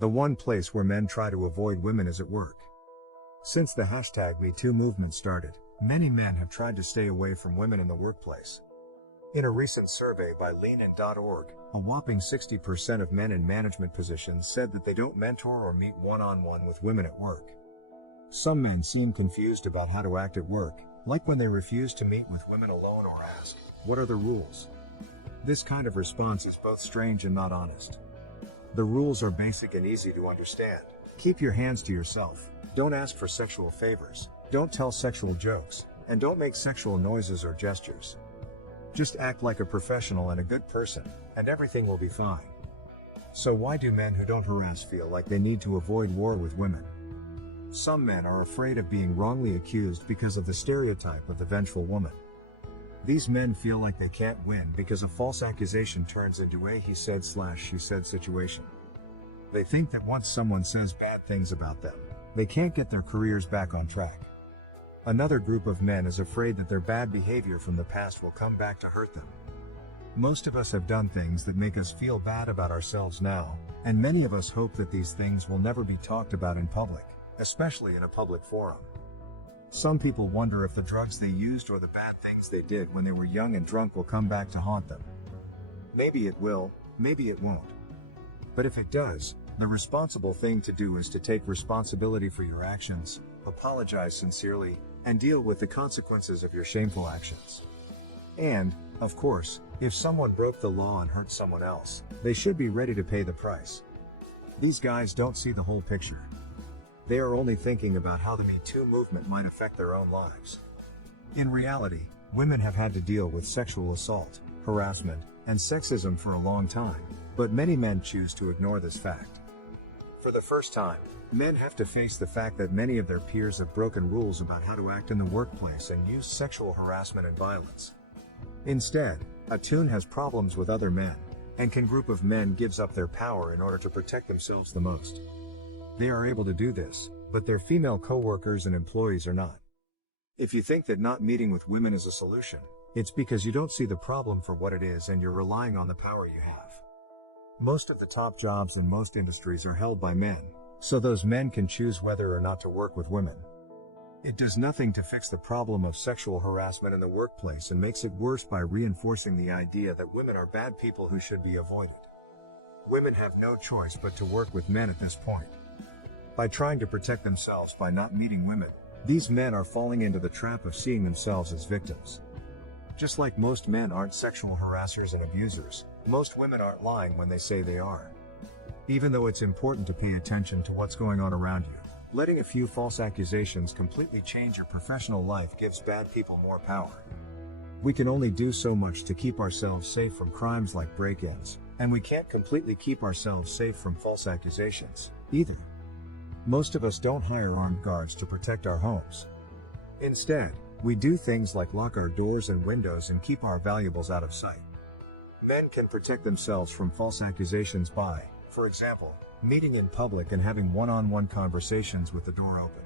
The one place where men try to avoid women is at work. Since the #MeToo movement started, many men have tried to stay away from women in the workplace. In a recent survey by leanin.org, a whopping 60% of men in management positions said that they don't mentor or meet one-on-one with women at work. Some men seem confused about how to act at work, like when they refuse to meet with women alone or ask, "What are the rules?" This kind of response is both strange and not honest. The rules are basic and easy to understand. Keep your hands to yourself, don't ask for sexual favors, don't tell sexual jokes, and don't make sexual noises or gestures. Just act like a professional and a good person, and everything will be fine. So why do men who don't harass feel like they need to avoid war with women? Some men are afraid of being wrongly accused because of the stereotype of the vengeful woman. These men feel like they can't win because a false accusation turns into a he said/she said situation. They think that once someone says bad things about them, they can't get their careers back on track. Another group of men is afraid that their bad behavior from the past will come back to hurt them. Most of us have done things that make us feel bad about ourselves now, and many of us hope that these things will never be talked about in public, especially in a public forum. Some people wonder if the drugs they used or the bad things they did when they were young and drunk will come back to haunt them. Maybe it will, maybe it won't. But if it does, the responsible thing to do is to take responsibility for your actions, apologize sincerely, and deal with the consequences of your shameful actions. And, of course, if someone broke the law and hurt someone else, they should be ready to pay the price. These guys don't see the whole picture. They are only thinking about how the MeToo movement might affect their own lives. In reality, women have had to deal with sexual assault, harassment, and sexism for a long time, but many men choose to ignore this fact. For the first time, men have to face the fact that many of their peers have broken rules about how to act in the workplace and used sexual harassment and violence. Instead, a tune has problems with other men, and a group of men gives up their power in order to protect themselves the most. They are able to do this, but their female co-workers and employees are not. If you think that not meeting with women is a solution, it's because you don't see the problem for what it is and you're relying on the power you have. Most of the top jobs in most industries are held by men, so those men can choose whether or not to work with women. It does nothing to fix the problem of sexual harassment in the workplace and makes it worse by reinforcing the idea that women are bad people who should be avoided. Women have no choice but to work with men at this point. By trying to protect themselves by not meeting women, these men are falling into the trap of seeing themselves as victims. Just like most men aren't sexual harassers and abusers, most women aren't lying when they say they are. Even though it's important to pay attention to what's going on around you, letting a few false accusations completely change your professional life gives bad people more power. We can only do so much to keep ourselves safe from crimes like break-ins, and we can't completely keep ourselves safe from false accusations, either. Most of us don't hire armed guards to protect our homes. Instead, we do things like lock our doors and windows and keep our valuables out of sight. Men can protect themselves from false accusations by, for example, meeting in public and having one-on-one conversations with the door open.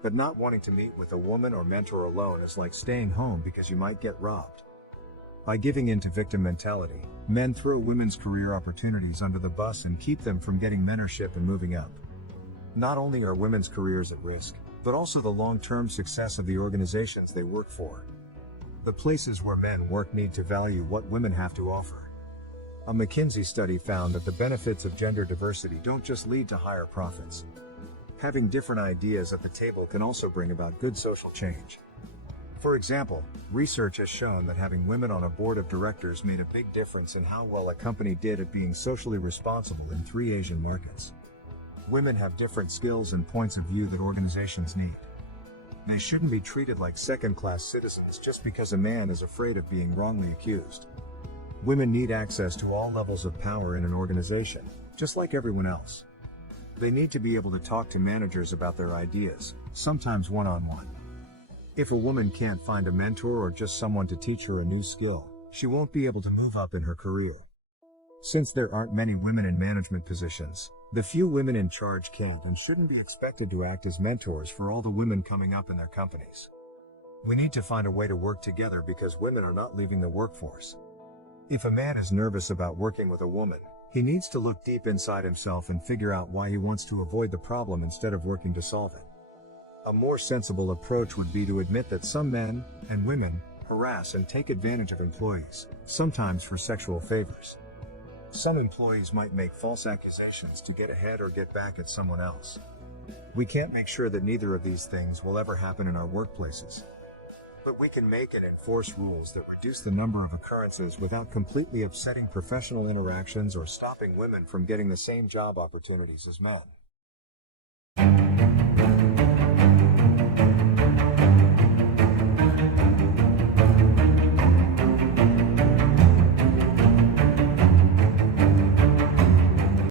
But not wanting to meet with a woman or mentor alone is like staying home because you might get robbed. By giving in to victim mentality, men throw women's career opportunities under the bus and keep them from getting mentorship and moving up. Not only are women's careers at risk, but also the long-term success of the organizations they work for. The places where men work need to value what women have to offer. A McKinsey study found that the benefits of gender diversity don't just lead to higher profits. Having different ideas at the table can also bring about good social change. For example, research has shown that having women on a board of directors made a big difference in how well a company did at being socially responsible in 3 Asian markets. Women have different skills and points of view that organizations need. They shouldn't be treated like second-class citizens just because a man is afraid of being wrongly accused. Women need access to all levels of power in an organization, just like everyone else. They need to be able to talk to managers about their ideas, sometimes one-on-one. If a woman can't find a mentor or just someone to teach her a new skill, she won't be able to move up in her career. Since there aren't many women in management positions, the few women in charge can't and shouldn't be expected to act as mentors for all the women coming up in their companies. We need to find a way to work together because women are not leaving the workforce. If a man is nervous about working with a woman, He needs to look deep inside himself and figure out why he wants to avoid the problem instead of working to solve it. A more sensible approach would be to admit that some men and women harass and take advantage of employees, sometimes for sexual favors. Some employees might make false accusations to get ahead or get back at someone else. We can't make sure that neither of these things will ever happen in our workplaces. But we can make and enforce rules that reduce the number of occurrences without completely upsetting professional interactions or stopping women from getting the same job opportunities as men.